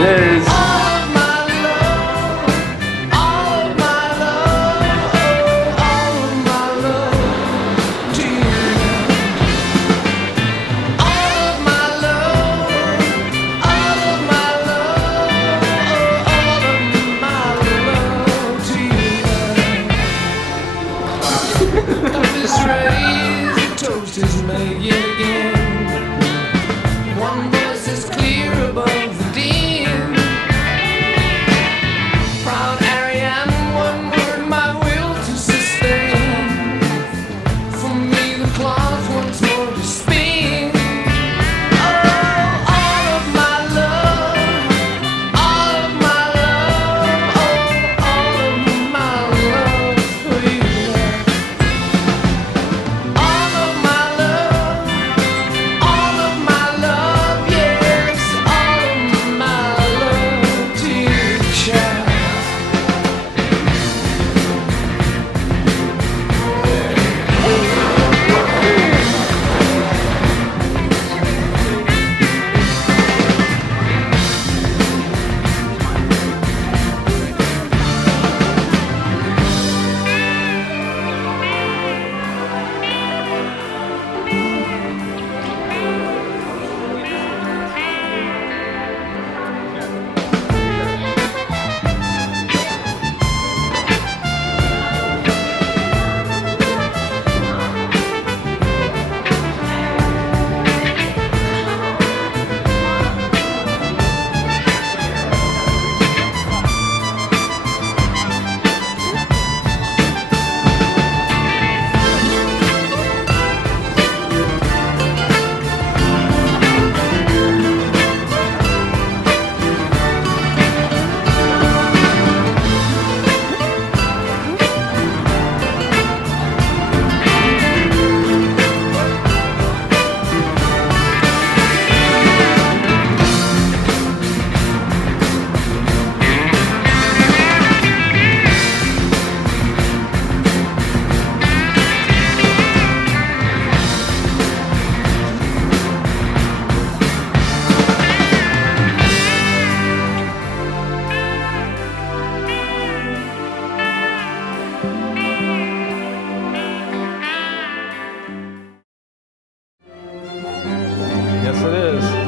it is. Yes, it is.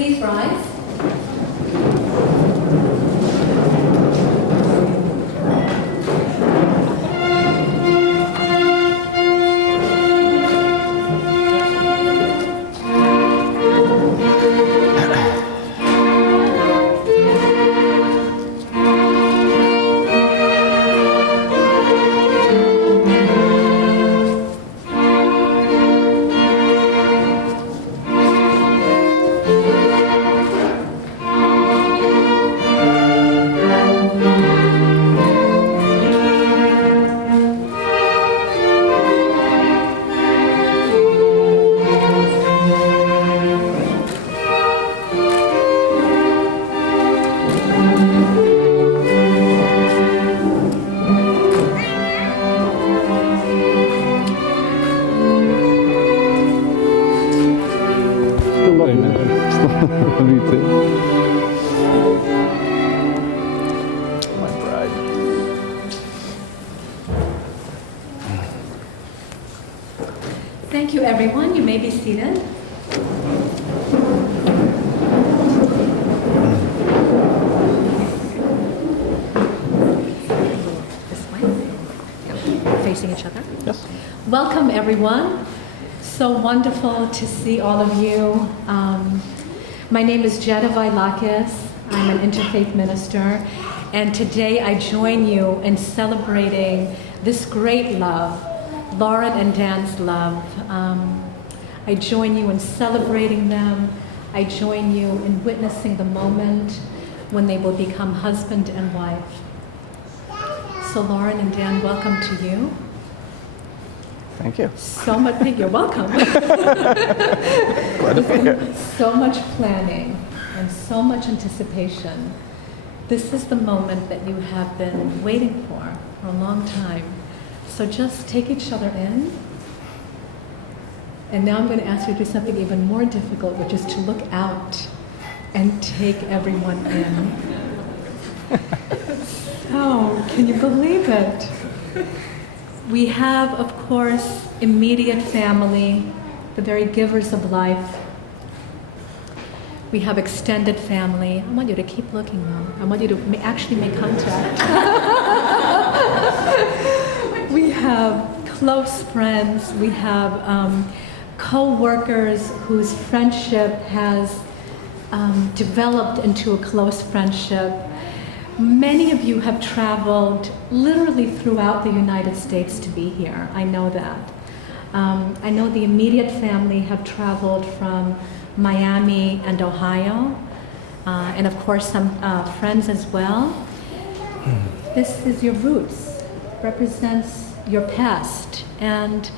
Please rise. Me too. My bride. Thank you, everyone. You may be seated. This way. Yep. Facing each other. Yes. Welcome, everyone. So wonderful to see all of you. My name is Jetta Vailakis. I'm an interfaith minister, and today I join you in celebrating this great love, Lauren and Dan's love. I join you in celebrating them. I join you in witnessing the moment when they will become husband and wife. So Lauren and Dan, welcome to you. Thank you. So much, you're welcome. Glad to be here. So much planning and so much anticipation. This is the moment that you have been waiting for a long time. So just take each other in. And now I'm going to ask you to do something even more difficult, which is to look out and take everyone in. Oh, can you believe it? We have, of course, immediate family, the very givers of life. We have extended family. I want you to keep looking though. I want you to actually make contact. We have close friends. We have co-workers whose friendship has developed into a close friendship. Many of you have traveled literally throughout the United States to be here. I know that. I know the immediate family have traveled from Miami and Ohio, and of course some friends as well. This is your roots, represents your past, and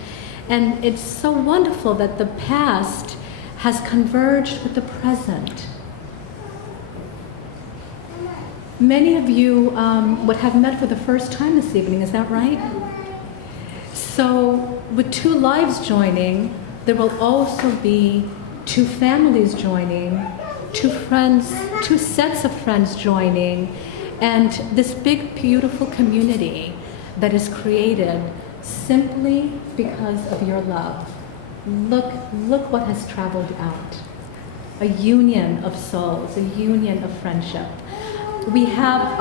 it's so wonderful that the past has converged with the present. Many of you would have met for the first time this evening, is that right? So with two lives joining, there will also be two families joining, two friends, two sets of friends joining, and this big, beautiful community that is created simply because of your love. Look what has traveled out. A union of souls, a union of friendship. We have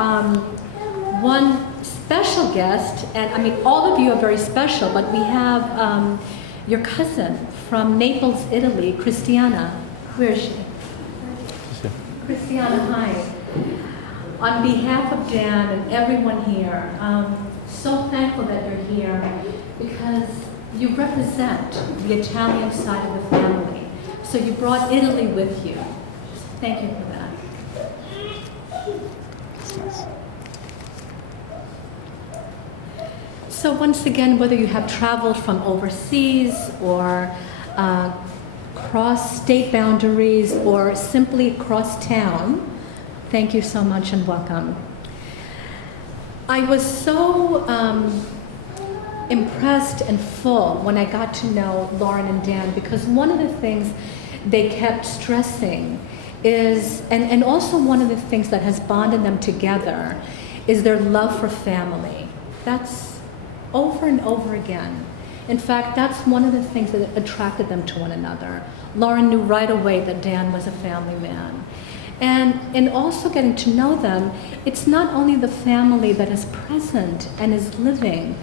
one special guest, and I mean, all of you are very special, but we have your cousin from Naples, Italy, Christiana. Where is she? Christiana, hi. On behalf of Dan and everyone here, so thankful that you're here because you represent the Italian side of the family. So you brought Italy with you. Thank you for that. That's nice. So once again, whether you have traveled from overseas or cross state boundaries or simply cross town, thank you so much and welcome. I was so impressed and full when I got to know Lauren and Dan because one of the things they kept stressing is, and also one of the things that has bonded them together is their love for family. That's over and over again. In fact, that's one of the things that attracted them to one another. Lauren knew right away that Dan was a family man. And in also getting to know them, it's not only the family that is present and is living,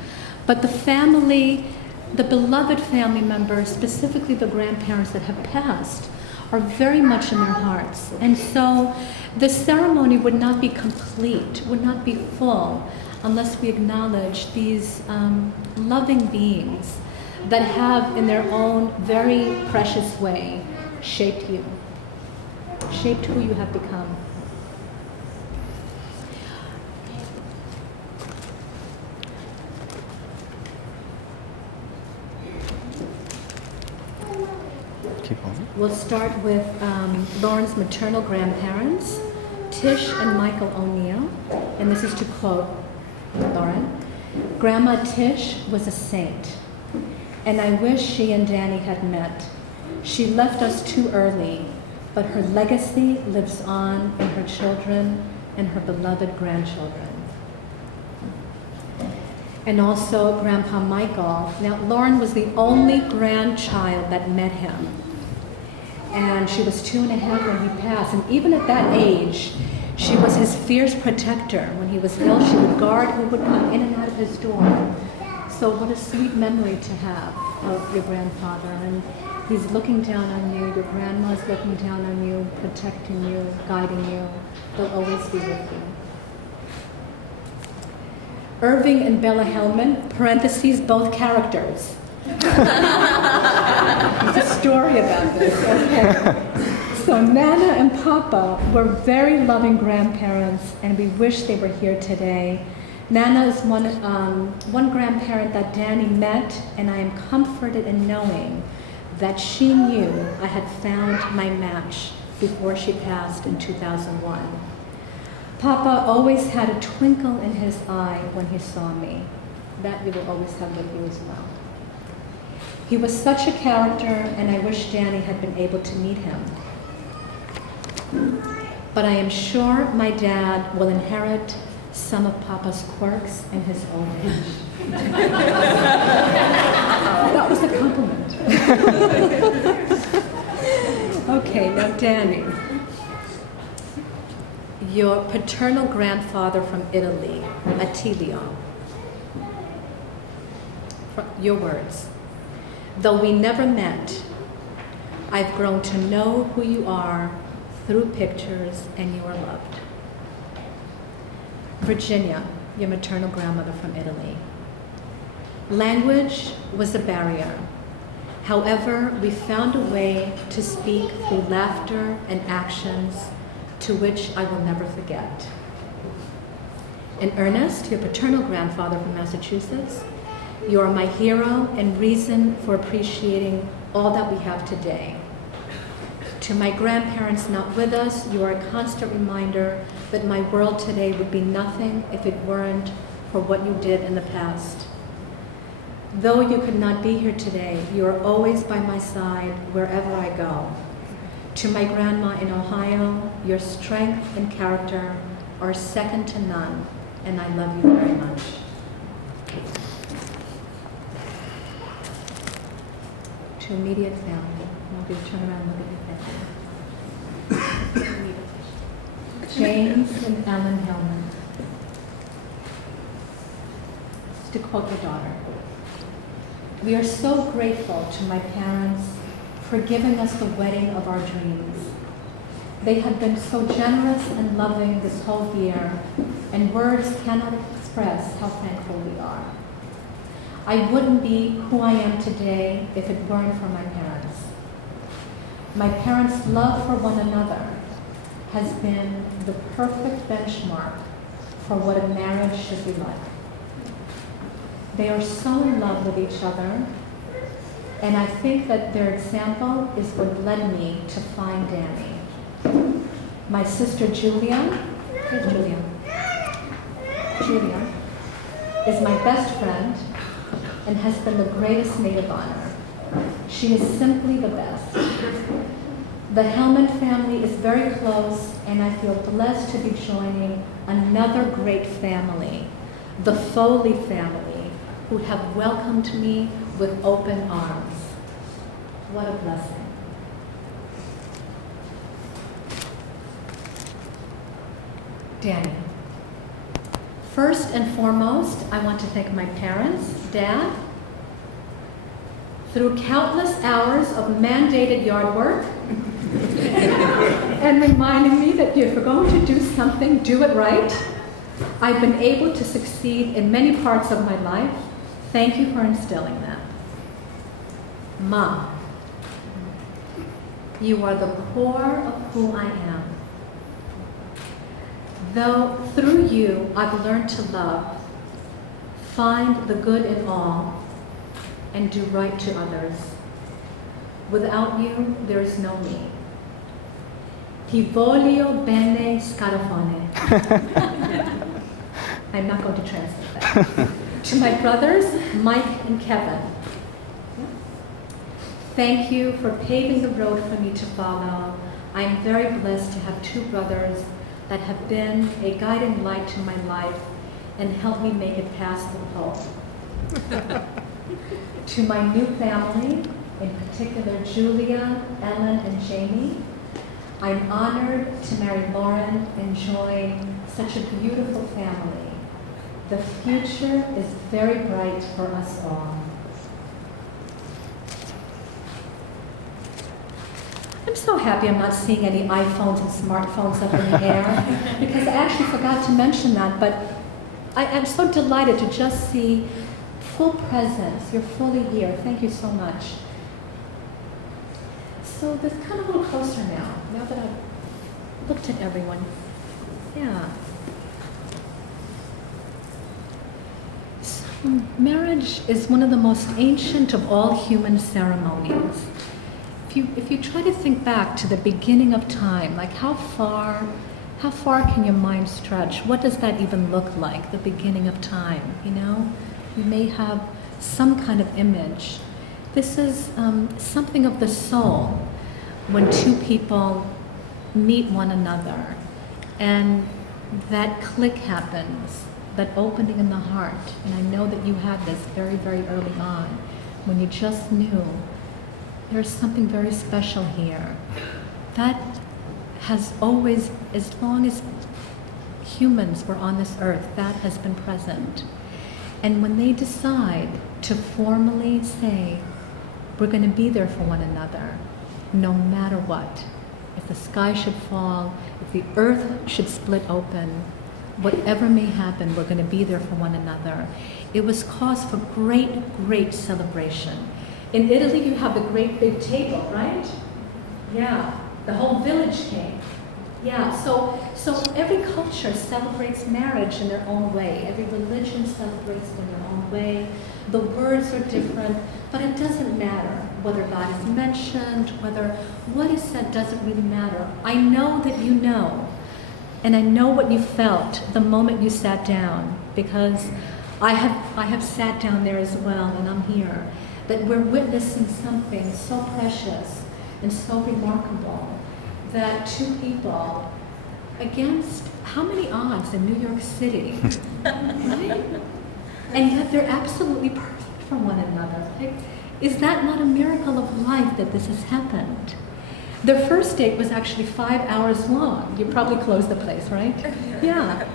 but the family, the beloved family members, specifically the grandparents that have passed, are very much in their hearts. And so the ceremony would not be complete, would not be full, unless we acknowledge these loving beings that have, in their own very precious way, shaped you, shaped who you have become. Keep on. We'll start with Lauren's maternal grandparents, Tish and Michael O'Neill, and this is to quote Lauren. "Grandma Tish was a saint, and I wish she and Danny had met. She left us too early, but her legacy lives on in her children and her beloved grandchildren." And also Grandpa Michael. Now, Lauren was the only grandchild that met him. And she was 2.5 when he passed. And even at that age, she was his fierce protector. When he was ill, she would guard who would come in and out of his door. So what a sweet memory to have of your grandfather. And he's looking down on you, your grandma's looking down on you, protecting you, guiding you. They'll always be with you. Irving and Bella Helman, parentheses, both characters. There's a story about this. Okay. So Nana and Papa were very loving grandparents, and we wish they were here today. Nana is one grandparent that Danny met, and I am comforted in knowing that she knew I had found my match before she passed in 2001. Papa always had a twinkle in his eye when he saw me. That you will always have with you as well. He was such a character, and I wish Danny had been able to meet him. But I am sure my dad will inherit some of Papa's quirks in his old age. That was a compliment. Okay, now Danny. Your paternal grandfather from Italy, Attilio. Your words. "Though we never met, I've grown to know who you are through pictures, and you are loved." Virginia, your maternal grandmother from Italy. "Language was a barrier. However, we found a way to speak through laughter and actions to which I will never forget." And Ernest, your paternal grandfather from Massachusetts. "You are my hero and reason for appreciating all that we have today. To my grandparents not with us, you are a constant reminder that my world today would be nothing if it weren't for what you did in the past. Though you could not be here today, you are always by my side wherever I go. To my grandma in Ohio, your strength and character are second to none, and I love you very much." To immediate family. I'll do turn around and look at your family. James and Ellen Helman. To quote your daughter. "We are so grateful to my parents for giving us the wedding of our dreams. They have been so generous and loving this whole year, and words cannot express how thankful we are. I wouldn't be who I am today if it weren't for my parents. My parents' love for one another has been the perfect benchmark for what a marriage should be like. They are so in love with each other, and I think that their example is what led me to find Danny. My sister Julia, here's Julia. Julia is my best friend and has been the greatest maid of honor. She is simply the best. The Helman family is very close, and I feel blessed to be joining another great family, the Foley family, who have welcomed me with open arms. What a blessing. Danny. First and foremost, I want to thank my parents, Dad, through countless hours of mandated yard work and reminding me that if you're going to do something, do it right. I've been able to succeed in many parts of my life. Thank you for instilling that. Mom, you are the core of who I am. Though through you I've learned to love, find the good in all, and do right to others. Without you, there is no me. Ti voglio bene scarafone. I'm not going to translate that. To my brothers, Mike and Kevin, thank you for paving the road for me to follow. I am very blessed to have two brothers that have been a guiding light to my life and helped me make it past the pole. To my new family, in particular Julia, Ellen, and Jamie, I'm honored to marry Lauren and join such a beautiful family. The future is very bright for us all. I'm so happy I'm not seeing any iPhones and smartphones up in the air, because I actually forgot to mention that, but I'm so delighted to just see full presence. You're fully here. Thank you so much. So this kind of a little closer now that I've looked at everyone. Yeah. So marriage is one of the most ancient of all human ceremonies. If you try to think back to the beginning of time, like how far can your mind stretch? What does that even look like, the beginning of time, you know? You may have some kind of image. This is something of the soul when two people meet one another and that click happens, that opening in the heart. And I know that you had this very, very early on when you just knew there's something very special here. That has always, as long as humans were on this earth, that has been present. And when they decide to formally say, we're going to be there for one another, no matter what, if the sky should fall, if the earth should split open, whatever may happen, we're going to be there for one another. It was cause for great, great celebration. In Italy, you have the great big table, right? Yeah, the whole village came. Yeah, so every culture celebrates marriage in their own way. Every religion celebrates it in their own way. The words are different, but it doesn't matter whether God is mentioned, whether what is said doesn't really matter. I know that you know, and I know what you felt the moment you sat down, because I have sat down there as well, and I'm here. That we're witnessing something so precious and so remarkable, that two people against how many odds in New York City, right? And yet they're absolutely perfect for one another. Like, is that not a miracle of life that this has happened? Their first date was actually 5 hours long. You probably closed the place, right? Yeah.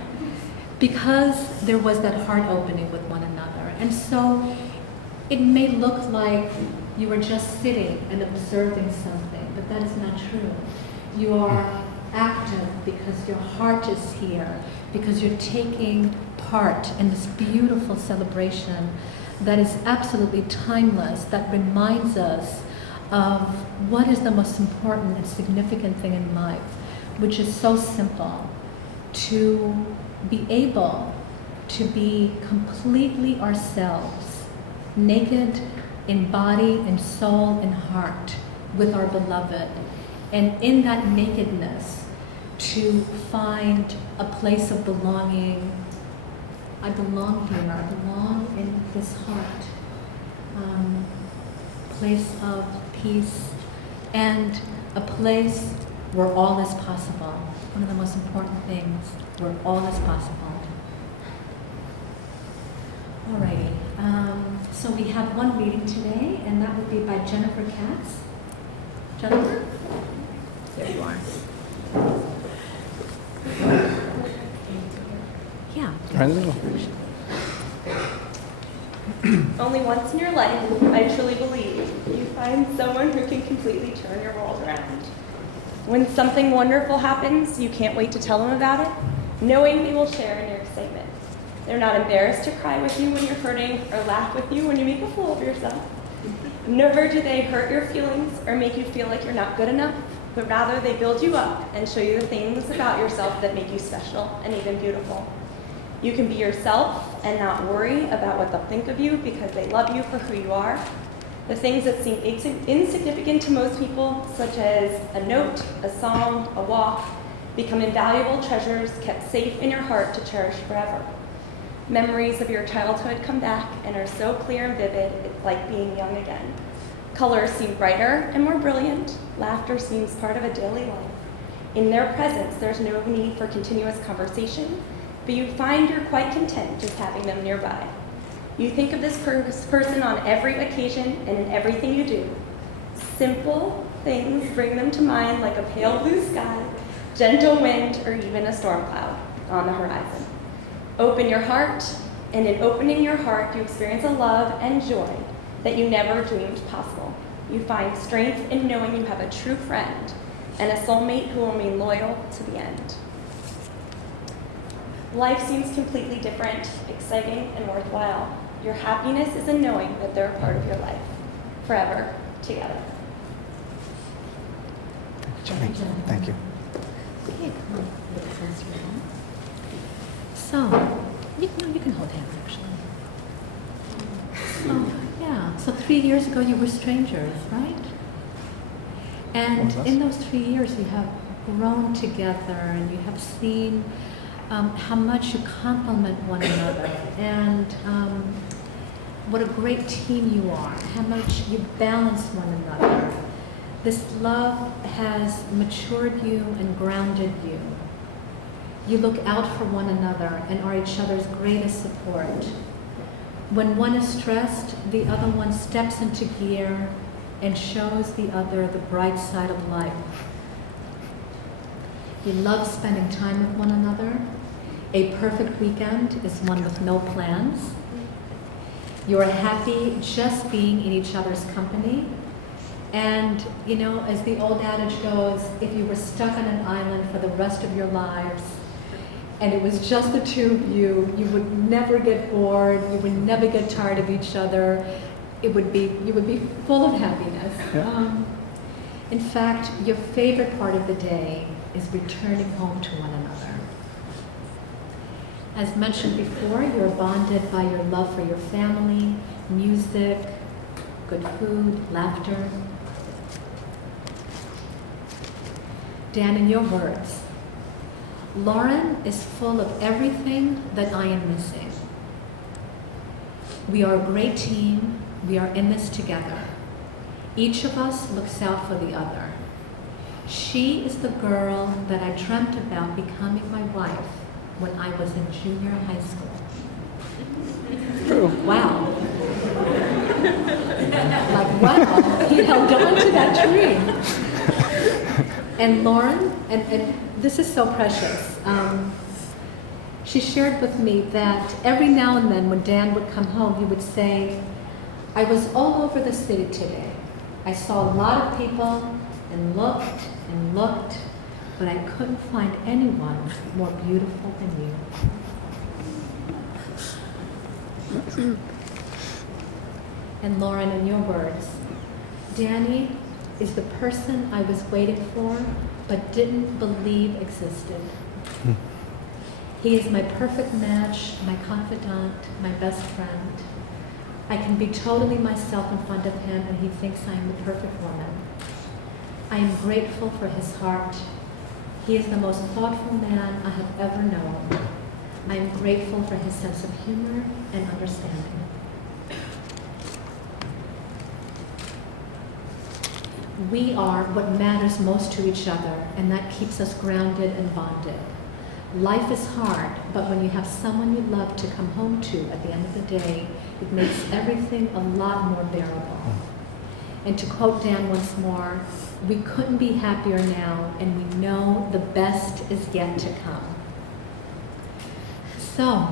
Because there was that heart opening with one another. And so it may look like you were just sitting and observing something, but that is not true. You are active because your heart is here, because you're taking part in this beautiful celebration that is absolutely timeless, that reminds us of what is the most important and significant thing in life, which is so simple: to be able to be completely ourselves, naked in body and soul and heart with our beloved, and in that nakedness to find a place of belonging. I belong here, I belong in this heart, place of peace, and a place where all is possible. One of the most important things, where all is possible. Alrighty, So we have one reading today, and that would be by Jennifer Katz. Jennifer? There you are. Yeah. I know. Only once in your life, I truly believe, you find someone who can completely turn your world around. When something wonderful happens, you can't wait to tell them about it, knowing they will share in your excitement. They're not embarrassed to cry with you when you're hurting or laugh with you when you make a fool of yourself. Never do they hurt your feelings or make you feel like you're not good enough, but rather they build you up and show you the things about yourself that make you special and even beautiful. You can be yourself and not worry about what they'll think of you because they love you for who you are. The things that seem insignificant to most people, such as a note, a song, a walk, become invaluable treasures kept safe in your heart to cherish forever. Memories of your childhood come back and are so clear and vivid, it's like being young again. Colors seem brighter and more brilliant. Laughter seems part of a daily life. In their presence, there's no need for continuous conversation, but you find you're quite content just having them nearby. You think of this person on every occasion and in everything you do. Simple things bring them to mind like a pale blue sky, gentle wind, or even a storm cloud on the horizon. Open your heart, and in opening your heart, you experience a love and joy that you never dreamed possible. You find strength in knowing you have a true friend and a soulmate who will remain loyal to the end. Life seems completely different, exciting, and worthwhile. Your happiness is in knowing that they're a part of your life, forever together. Thank you. Thank you. Okay, come on, a little closer now. So, you can hold hands actually. So, yeah, so 3 years ago you were strangers, right? And in those 3 years you have grown together and you have seen how much you complement one another and what a great team you are, how much you balance one another. This love has matured you and grounded you. You look out for one another and are each other's greatest support. When one is stressed, the other one steps into gear and shows the other the bright side of life. You love spending time with one another. A perfect weekend is one with no plans. You are happy just being in each other's company. And, you know, as the old adage goes, if you were stuck on an island for the rest of your lives, and it was just the two of you, you would never get bored, you would never get tired of each other. You would be full of happiness. Yeah. In fact, your favorite part of the day is returning home to one another. As mentioned before, you're bonded by your love for your family, music, good food, laughter. Dan, in your words, Lauren is full of everything that I am missing. We are a great team. We are in this together. Each of us looks out for the other. She is the girl that I dreamt about becoming my wife when I was in junior high school. True. Wow. Like, wow, he held on to that dream. And Lauren, and this is so precious, she shared with me that every now and then when Dan would come home, he would say, I was all over the city today. I saw a lot of people and looked, but I couldn't find anyone more beautiful than you. And Lauren, in your words, Danny is the person I was waiting for, but didn't believe existed. He is my perfect match, my confidant, my best friend. I can be totally myself in front of him, and he thinks I am the perfect woman. I am grateful for his heart. He is the most thoughtful man I have ever known. I am grateful for his sense of humor and understanding. We are what matters most to each other, and that keeps us grounded and bonded. Life is hard, but when you have someone you love to come home to at the end of the day, it makes everything a lot more bearable. And to quote Dan once more, we couldn't be happier now, and we know the best is yet to come. So,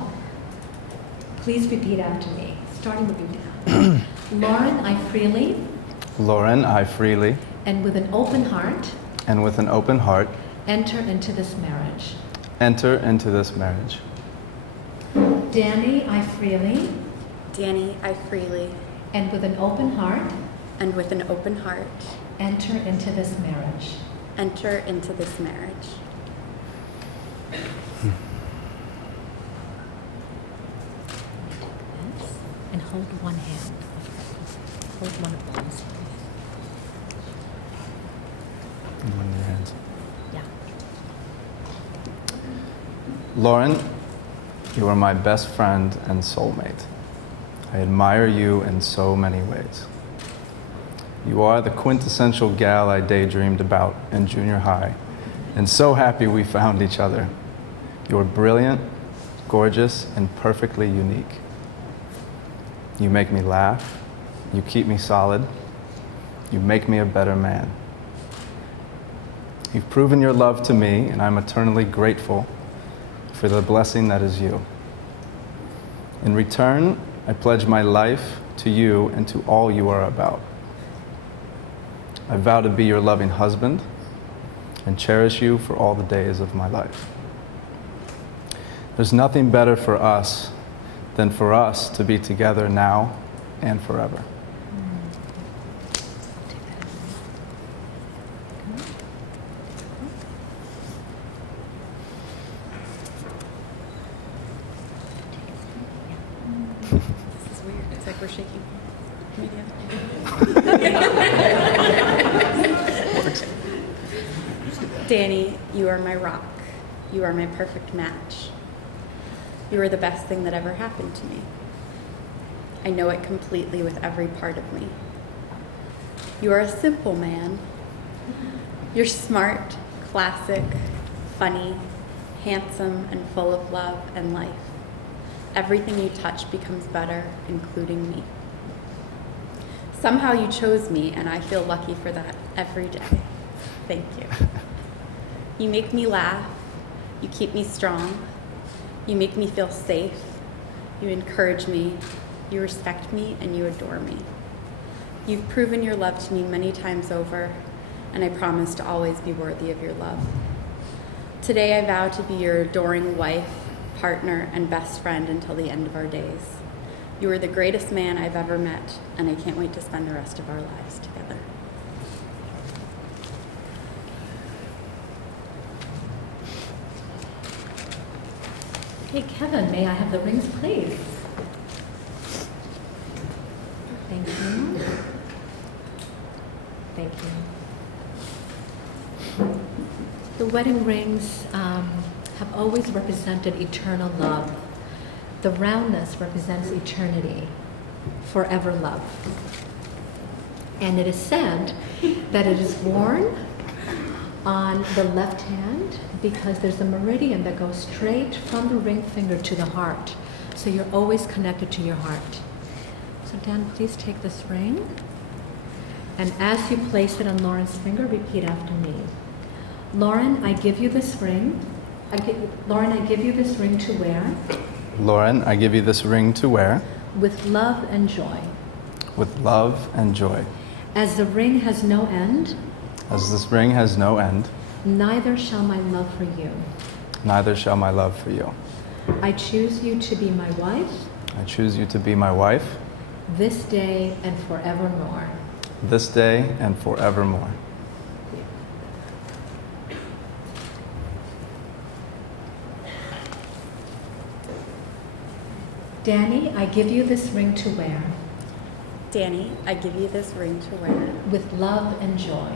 please repeat after me, starting with you, Dan. Lauren, I freely, Lauren, I freely, and with an open heart, and with an open heart, enter into this marriage. enter into this marriage. Danny, I freely, Danny, I freely, and with an open heart, and with an open heart, enter into this marriage. enter into this marriage. And hold one hand. Hold one of those. In your hands. Yeah. Lauren, you are my best friend and soulmate. I admire you in so many ways. You are the quintessential gal I daydreamed about in junior high, and so happy we found each other. You are brilliant, gorgeous, and perfectly unique. You make me laugh. You keep me solid. You make me a better man. You've proven your love to me, and I'm eternally grateful for the blessing that is you. In return, I pledge my life to you and to all you are about. I vow to be your loving husband and cherish you for all the days of my life. There's nothing better for us than for us to be together now and forever. This is weird. It's like we're shaking. Danny, you are my rock. You are my perfect match. You are the best thing that ever happened to me. I know it completely with every part of me. You are a simple man. You're smart, classic, funny, handsome, and full of love and life. Everything you touch becomes better, including me. Somehow you chose me, and I feel lucky for that every day. Thank you. You make me laugh. You keep me strong. You make me feel safe. You encourage me. You respect me, and you adore me. You've proven your love to me many times over, and I promise to always be worthy of your love. Today I vow to be your adoring wife, partner, and best friend until the end of our days. You are the greatest man I've ever met, and I can't wait to spend the rest of our lives together. Okay, Kevin, may I have the rings, please? Thank you. Thank you. The wedding rings have always represented eternal love. The roundness represents eternity, forever love. And it is said that it is worn on the left hand because there's a meridian that goes straight from the ring finger to the heart. So you're always connected to your heart. So Dan, please take this ring. And as you place it on Lauren's finger, repeat after me. Lauren, I give you this ring. Lauren, I give you this ring to wear. Lauren, I give you this ring to wear. With love and joy. With love and joy. As the ring has no end. As this ring has no end. Neither shall my love for you. Neither shall my love for you. I choose you to be my wife. I choose you to be my wife. This day and forevermore. This day and forevermore. Danny, I give you this ring to wear. Danny, I give you this ring to wear. With love and joy.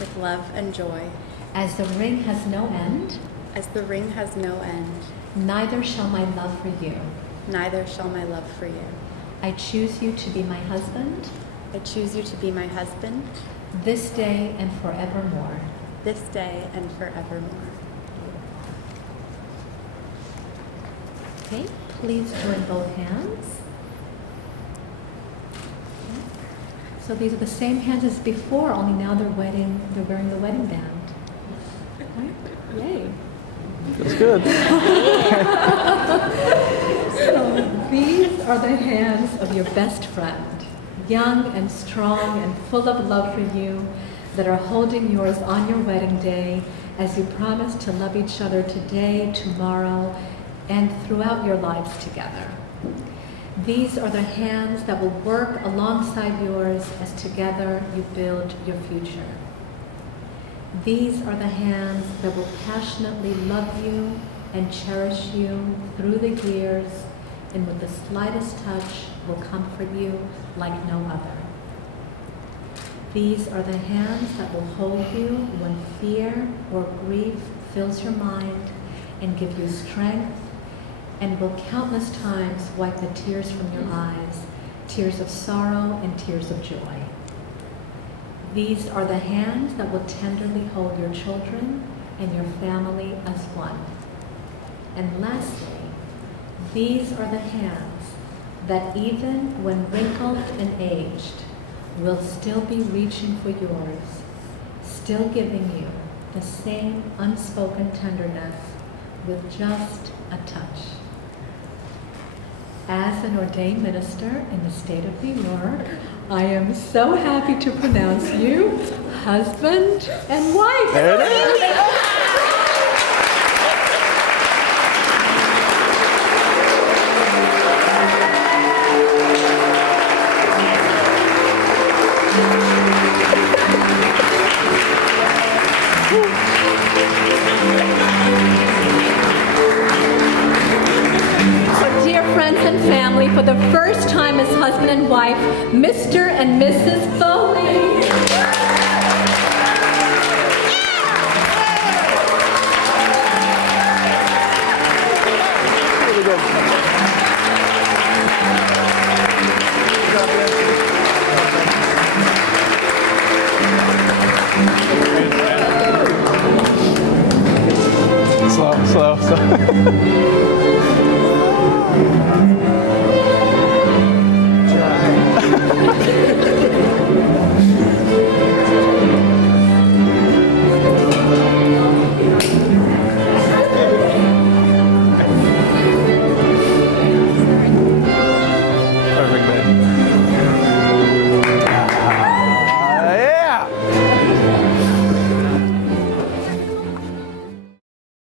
With love and joy. As the ring has no end. As the ring has no end. Neither shall my love for you. Neither shall my love for you. I choose you to be my husband. I choose you to be my husband. This day and forevermore. This day and forevermore. Okay, please join both hands. So these are the same hands as before, only now they're wearing the wedding band. Right? Yay. That's good. So these are the hands of your best friend, young and strong and full of love for you, that are holding yours on your wedding day as you promise to love each other today, tomorrow, and throughout your lives together. These are the hands that will work alongside yours as together you build your future. These are the hands that will passionately love you and cherish you through the years, and with the slightest touch will comfort you like no other. These are the hands that will hold you when fear or grief fills your mind and give you strength, and will countless times wipe the tears from your eyes, tears of sorrow and tears of joy. These are the hands that will tenderly hold your children and your family as one. And lastly, these are the hands that even when wrinkled and aged, will still be reaching for yours, still giving you the same unspoken tenderness with just a touch. As an ordained minister in the state of New York, I am so happy to pronounce you husband and wife. There it is. So, dear friends and family, for the first time as husband and wife, Mr. and Mrs. Foley. Slow.